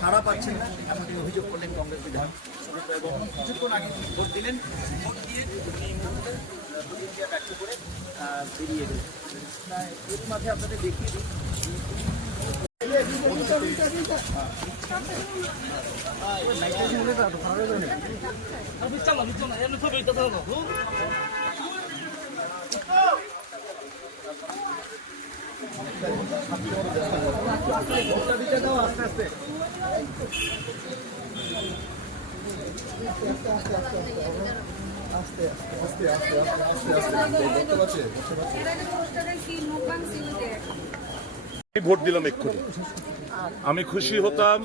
সাড়া পাচ্ছেন না, এমনটি অভিযোগ করলেন কংগ্রেস বিধায়ক এবং কিছুক্ষণ আগে তিনি ভোট দিলেন। ভোট দিয়ে এই মুহূর্তে প্রতিক্রিয়া ব্যক্ত করে বেরিয়ে গেলেন। এর মাঝে আপনাদের দেখিয়ে দিই ভোট দিলাম এক্ষুনি। আমি খুশি হতাম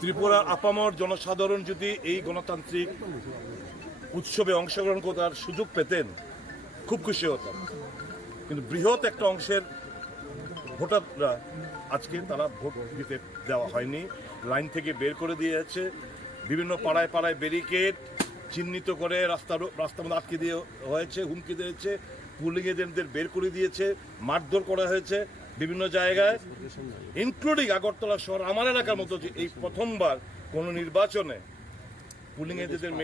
ত্রিপুরার আপামর জনসাধারণ যদি এই গণতান্ত্রিক উৎসবে অংশগ্রহণ করার সুযোগ পেতেন, খুব খুশি হতাম। কিন্তু বৃহৎ একটা অংশের ভোটাররা আজকে তারা ভোট দিতে দেওয়া হয়নি, লাইন থেকে বের করে দিয়েছে। বিভিন্ন পাড়ায় পাড়ায় ব্যারিকেড চিহ্নিত করে রাস্তার মধ্যে আটকে দিয়ে হয়েছে, হুমকি দিয়েছে, পুলিং এজেন্টদের বের করে দিয়েছে, মারধর করা হয়েছে বিভিন্ন জায়গায়, ইনক্লুডিং আগরতলা শহর আমার এলাকার মতো। যে এই প্রথমবার কোনো নির্বাচনে পুলিং এজেন্টদের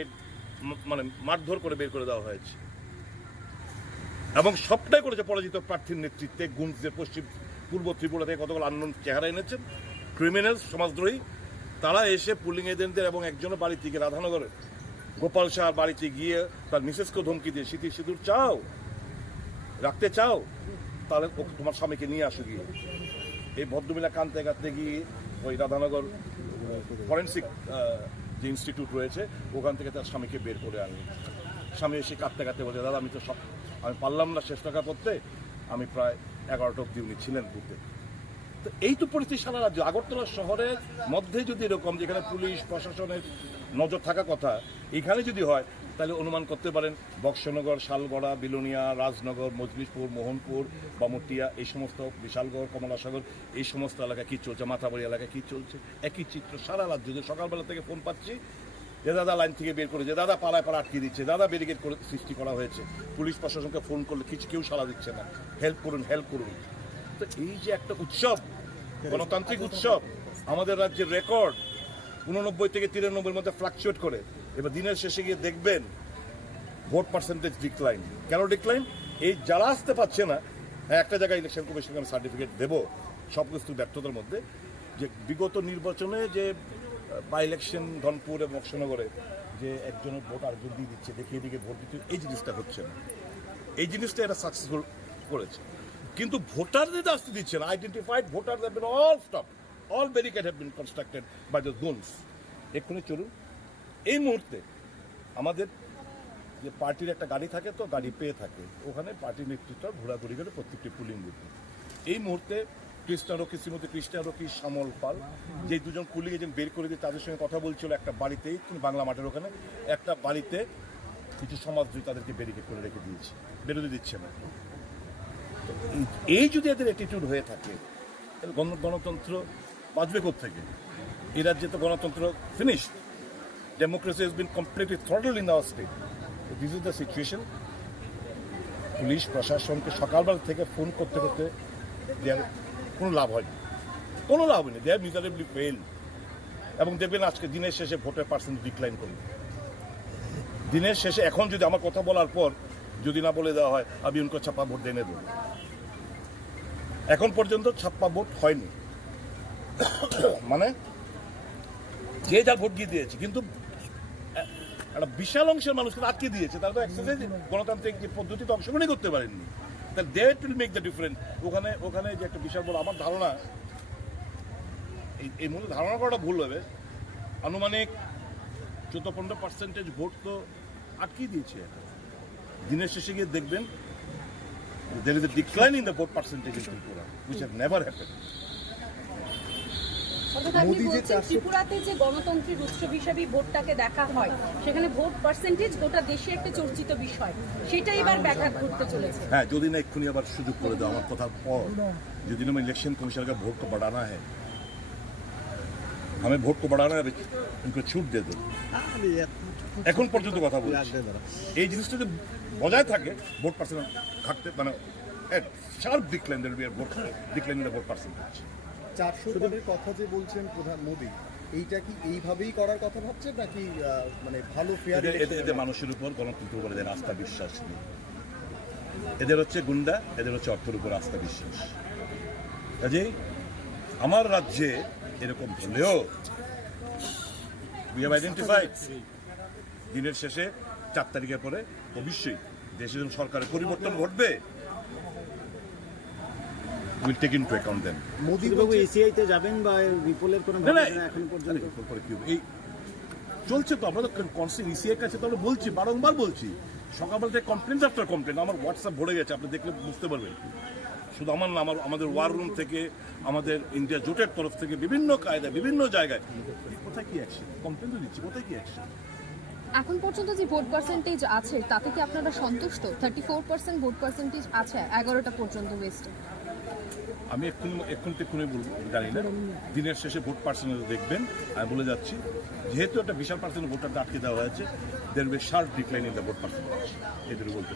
মানে মারধর করে বের করে দেওয়া হয়েছে এবং সবটাই করেছে পরাজিত প্রার্থীর নেতৃত্বে। গুঞ্জদের পূর্ব ত্রিপুরা থেকে কতগুলো আন্দোলন চেহারা এনেছেন ক্রিমিনাল, সমাজদ্রোহী। তারা এসে পুলিং এজেন্টদের এবং একজনের বাড়ি থেকে রাধানগরের গোপাল শাহর বাড়িতে গিয়ে তার মিসেসকে ধমকি দিয়ে সিঁথি সিঁদুর চাও রাখতে চাও, তাহলে তোমার স্বামীকে নিয়ে আসো গিয়ে। এই ভদ্রমিলা কানতে কাঁদতে গিয়ে ওই রাধানগর ফরেন্সিক যে ইনস্টিটিউট রয়েছে ওখান থেকে তার স্বামীকে বের করে আনি। স্বামী এসে কাঁদতে কাঁদতে বলছে, দাদা আমি পারলাম না শেষ টাকা করতে, আমি প্রায় 11টা অব্দি উনি ছিলেন বুথে। তো এই তো পরিস্থিতি সারা রাজ্য। আগরতলা শহরের মধ্যে যদি এরকম, যেখানে পুলিশ প্রশাসনের নজর থাকা কথা, এখানে যদি হয় তাহলে অনুমান করতে পারেন বক্সনগর, শালগড়া, বিলোনিয়া, রাজনগর, মজলিশপুর, মোহনপুর, বামুটিয়া, এই সমস্ত বিশালগড়, কমলাসাগর, এই সমস্ত এলাকায় কী চলছে, মাথাবাড়ি এলাকায় কী চলছে, একই চিত্র সারা রাজ্য। যে সকালবেলা থেকে ফোন পাচ্ছি যে দাদা লাইন থেকে বের করেছে, দাদা পাড়ায় পাড়া আটকে দিচ্ছে, দাদা ব্যারিকেড করে সৃষ্টি করা হয়েছে, পুলিশ প্রশাসনকে ফোন করলে কেউ সাড়া দিচ্ছে না, হেল্প করুন হেল্প করুন। তো এই যে একটা উৎসব, গণতান্ত্রিক উৎসব, আমাদের রাজ্যের রেকর্ড 89 থেকে 93 মধ্যে ফ্লাকচুয়েট করে। এবার দিনের শেষে গিয়ে দেখবেন ভোট পার্সেন্টেজ ডিক্লাইন। কেন ডিক্লাইন? এই যারা আসতে পারছে না। একটা জায়গায় ইলেকশন কমিশনকে আমি সার্টিফিকেট দেবো সব কিছু ব্যর্থতার মধ্যে, যে বিগত নির্বাচনে যে বাই ইলেকশন ধনপুর এবং বক্সনগরে যে একজনের ভোট আরেকজন দিয়ে দিচ্ছে, দেখিয়ে দিকে ভোট দিচ্ছে, এই জিনিসটা হচ্ছে না। এই জিনিসটা এরা সাকসেসফুল করেছে। কিন্তু ভোটারদের আসতে দিচ্ছে না। Identified voter have been all stop, all barricade have been constructed by the zones. এক্ষুনি চলুন। এই মুহূর্তে আমাদের যে পার্টির একটা গাড়ি থাকে, তো গাড়ি পেয়ে থাকে, ওখানে পার্টির নেতৃত্ব ঘোরাঘুরি করে প্রত্যেকটি পুলিং বুথে। এই মুহূর্তে কৃষ্ণারক্ষী, শ্রীমতী কৃষ্ণারক্ষী, শ্যামল পাল, যে দুজন পুলিং এজেন্ট বের করে দিয়ে তাদের সঙ্গে কথা বলছিল একটা বাড়িতেই, বাংলা মাঠের ওখানে একটা বাড়িতে কিছু সমাজদ্রোহী তাদেরকে ব্যারিকেড করে রেখে দিয়েছে, বেরোতে দিচ্ছে না। এই যদি এদের অ্যাটিটিউড হয়ে থাকে, গণতন্ত্র বাঁচবে কোত্থেকে? এই রাজ্যে তো গণতন্ত্র finished. Democracy has been completely throttled in our state. This is the situation. Police প্রশাসনকে সকালবেলা থেকে ফোন করতে করতে দেওয়ার কোনো লাভ হয়নি, কোনো লাভ হয়নি। They have miserably fail. এবং দেখবেন আজকে দিনের শেষে ভোটের পার্সেন্ট ডিক্লাইন করবে। দিনের শেষে এখন যদি আমার কথা বলার পর যদি না বলে দেওয়া হয়, আমি উনকো ছাপ্পা ভোট দেনে দেবো। এখন পর্যন্ত ছাপ্পা ভোট হয়নি, মানে যে যা ভোট দিয়ে দিয়েছে, কিন্তু একটা বিশাল অংশের মানুষকে আটকে দিয়েছে। তারা তো এক্সারসাইজ গণতান্ত্রিক যে পদ্ধতিতে অংশগ্রহণই করতে পারেননি। তাহলে that will make the difference. ওখানে যে একটা বিশাল বড়, আমার ধারণা, এই মূল ধারণা করাটা ভুল হবে, আনুমানিক 14-15% ভোট তো আটকেই দিয়েছে। দিনের শেষে গিয়ে দেখবেন there is a decline in the vote percentage in Tripura, which has never happened. ত্রিপুরাতে যে গণতন্ত্রের উৎসব হিসেবে ভোটটাকে দেখা হয়, সেখানে ভোট পার্সেন্টেজ গোটা দেশে একটা চর্চিত বিষয়, সেটা এবার ব্যাঘাত ঘটতে চলেছে। হ্যাঁ, যদি না এক্ষুনি আবার সুযোগ করে দাও আমার কথার পর, যদি না ইলেকশন কমিশন का ভোট को बढ़ाना है, हमें ভোট को बढ़ाना है, उनको छूट दे दो। এখন পর্যন্ত কথা বলছি, এই জিনিসটা যদি বজায় থাকে, ভোট পার্সেন্ট ঘাটতে, মানে sharp decline, vote decline in the vote percentage. 400 পারের কথা যে বলছেন প্রধান মোদী, এইটা কি এইভাবেই করার কথা ভাবছেন নাকি মানে ভালো ফেয়ার এদের মানুষের উপর গণতন্ত্রের উপর এদের আস্থা বিশ্বাস নেই। এদের হচ্ছে গুন্ডা, এদের হচ্ছে অর্থের উপর আস্থা বিশ্বাস। কাজেই আমার রাজ্যে এরকম হলেও we have identified দিনের শেষে 4 তারিখের পরে অবশ্যই দেশে যখন সরকারের পরিবর্তন ঘটবে উইল টেক ইনটু অ্যাকাউন্ট দেন। মোদী বাবু এসিআইতে যাবেন বা বিপুলের কোনো এখনো পর্যন্ত এই চলছে তো, আমরা তো কনস্ট্যান্ট ইসিআইয়ের কাছে তো আমরা বলছি, বারংবার বলছি। সকালবেলা থেকে কমপ্লেন আফটার কমপ্লেন, আমার হোয়াটসঅ্যাপ ভরে গেছে, আপনি দেখলে বুঝতে পারবেন। শুধু আমার না, আমাদের ওয়ার রুম থেকে, আমাদের ইন্ডিয়া জোটের তরফ থেকে বিভিন্ন কায়দায় বিভিন্ন জায়গায় কোথায় কি অ্যাকশন, কমপ্লেন তো দিচ্ছি, কোথায় কি অ্যাকশন। এখন পর্যন্ত যে ভোট পার্সেন্টেজ আছে তাতে কি আপনারা সন্তুষ্ট? 34% ভোট পার্সেন্টেজ আছে 11টা পর্যন্ত ওয়েস্টে। আমি এক্ষুনি বলবো, জানি না। দিনের শেষে ভোট পার্সেন্টেজ দেখবেন। আমি বলে যাচ্ছি, যেহেতু একটা বিশাল পার্সেন্ট ভোটারটা আটকে দেওয়া হয়েছে, there will be sharp decline in the vote percentage, এদের বলতে